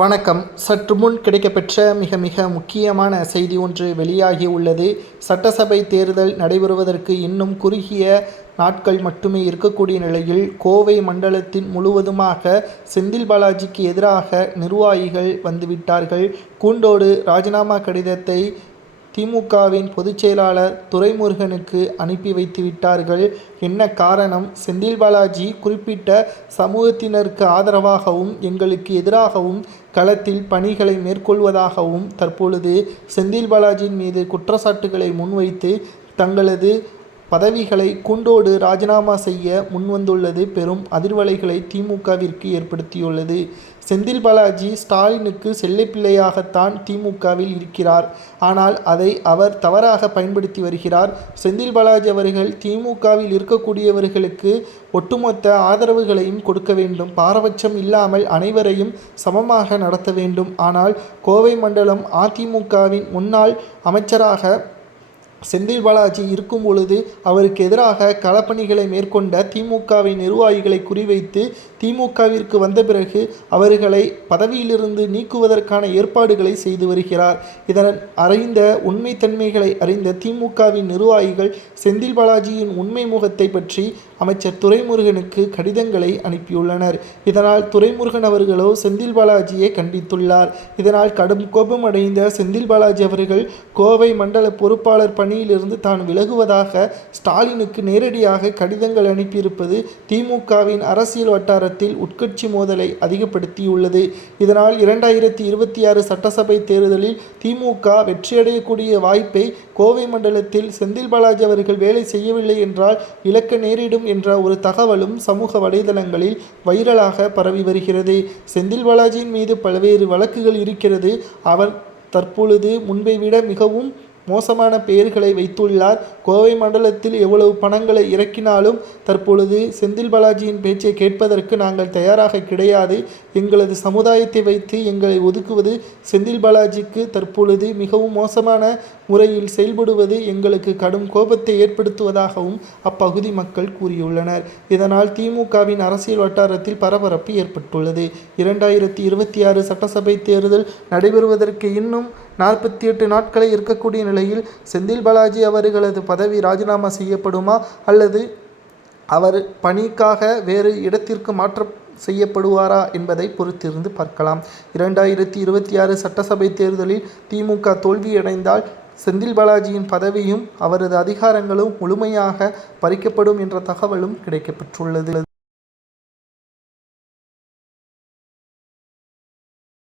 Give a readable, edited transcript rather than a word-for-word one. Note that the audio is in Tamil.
வணக்கம். சற்று முன் கிடைக்கப்பெற்ற மிக முக்கியமான செய்தி ஒன்று வெளியாகி உள்ளது. சட்டசபை தேர்தல் நடைபெறுவதற்கு இன்னும் குறுகிய நாட்கள் மட்டுமே இருக்கக்கூடிய நிலையில் கோவை மண்டலத்தின் முழுவதுமாக செந்தில் பாலாஜிக்கு எதிராக நிர்வாகிகள் வந்துவிட்டார்கள். கூண்டோடு ராஜினாமா கடிதத்தை திமுகவின் பொதுச் செயலாளர் துரைமுருகனுக்கு அனுப்பி வைத்து விட்டார்கள். என்ன காரணம்? செந்தில் பாலாஜி குறிப்பிட்ட சமூகத்தினருக்கு ஆதரவாகவும் எங்களுக்கு எதிராகவும் களத்தில் பணிகளை மேற்கொள்வதாகவும் தற்பொழுது செந்தில் பாலாஜியின் மீது குற்றச்சாட்டுகளை முன்வைத்து தங்களது பதவிகளை கூண்டோடு ராஜினாமா செய்ய முன்வந்துள்ளது பெரும் அதிர்வலைகளை திமுகவிற்கு ஏற்படுத்தியுள்ளது. செந்தில் பாலாஜி ஸ்டாலினுக்கு செல்லைப்பிள்ளையாகத்தான் திமுகவில் இருக்கிறார். ஆனால் அதை அவர் தவறாக பயன்படுத்தி வருகிறார். செந்தில் பாலாஜி அவர்கள் திமுகவில் இருக்கக்கூடியவர்களுக்கு ஒட்டுமொத்த ஆதரவுகளையும் கொடுக்க வேண்டும். பாரபட்சம் இல்லாமல் அனைவரையும் சமமாக நடத்த வேண்டும். ஆனால் கோவை மண்டலம் அதிமுகவின் முன்னாள் அமைச்சராக செந்தில் பாலாஜி இருக்கும் பொழுது அவருக்கு எதிராக களப்பணிகளை மேற்கொண்ட திமுகவின் நிர்வாகிகளை குறிவைத்து திமுகவிற்கு வந்த பிறகு அவர்களை பதவியிலிருந்து நீக்குவதற்கான ஏற்பாடுகளை செய்து வருகிறார். இதன் அறிந்த உண்மைத்தன்மைகளை அறிந்த திமுகவின் நிர்வாகிகள் செந்தில் பாலாஜியின் உண்மை முகத்தை பற்றி அமைச்சர் துரைமுருகனுக்கு கடிதங்களை அனுப்பியுள்ளனர். இதனால் துரைமுருகன் அவர்களோ செந்தில் பாலாஜியை கண்டித்துள்ளார். இதனால் கடும் கோபமடைந்த செந்தில் பாலாஜி அவர்கள் கோவை மண்டல பொறுப்பாளர் பணியிலிருந்து தான் விலகுவதாக ஸ்டாலினுக்கு நேரடியாக கடிதங்கள் அனுப்பியிருப்பது திமுகவின் அரசியல் வட்டாரத்தில் உட்கட்சி மோதலை அதிகப்படுத்தியுள்ளது. இதனால் 2026 சட்டசபை தேர்தலில் திமுக வெற்றியடையக்கூடிய வாய்ப்பை கோவை மண்டலத்தில் செந்தில் பாலாஜி அவர்கள் வேலை செய்யவில்லை என்றால் இழக்க நேரிடும் என்ற ஒரு தகவலும் சமூக வலைதளங்களில் வைரலாக பரவி வருகிறது. செந்தில் பாலாஜியின் மீது பல்வேறு வழக்குகள் இருக்கிறது. அவர் தற்பொழுது முன்பை விட மிகவும் மோசமான பெயர்களை வைத்துள்ளார். கோவை மண்டலத்தில் எவ்வளவு பணங்களை இறக்கினாலும் தற்பொழுது செந்தில் பாலாஜியின் பேச்சை கேட்பதற்கு நாங்கள் தயாராக கிடையாது. எங்களது சமுதாயத்தை வைத்து எங்களை ஒதுக்குவது செந்தில் பாலாஜிக்கு தற்பொழுது மிகவும் மோசமான முறையில் செயல்படுவது எங்களுக்கு கடும் கோபத்தை ஏற்படுத்துவதாகவும் அப்பகுதி மக்கள் கூறியுள்ளனர். இதனால் திமுகவின் அரசியல் வட்டாரத்தில் பரபரப்பு ஏற்பட்டுள்ளது. 2026 சட்டசபை தேர்தல் நடைபெறுவதற்கு இன்னும் 48 நாட்களே இருக்கக்கூடிய நிலையில் செந்தில் பாலாஜி அவர்களது பதவி ராஜினாமா செய்யப்படுமா அல்லது அவர் பணிக்காக வேறு இடத்திற்கு மாற்ற செய்யப்படுவாரா என்பதை பொறுத்திருந்து பார்க்கலாம். 2026 சட்டசபை தேர்தலில் திமுக தோல்வியடைந்தால் செந்தில் பாலாஜியின் பதவியும் அவரது அதிகாரங்களும் முழுமையாக பறிக்கப்படும் என்ற தகவலும் கிடைக்கப்பெற்றுள்ளது.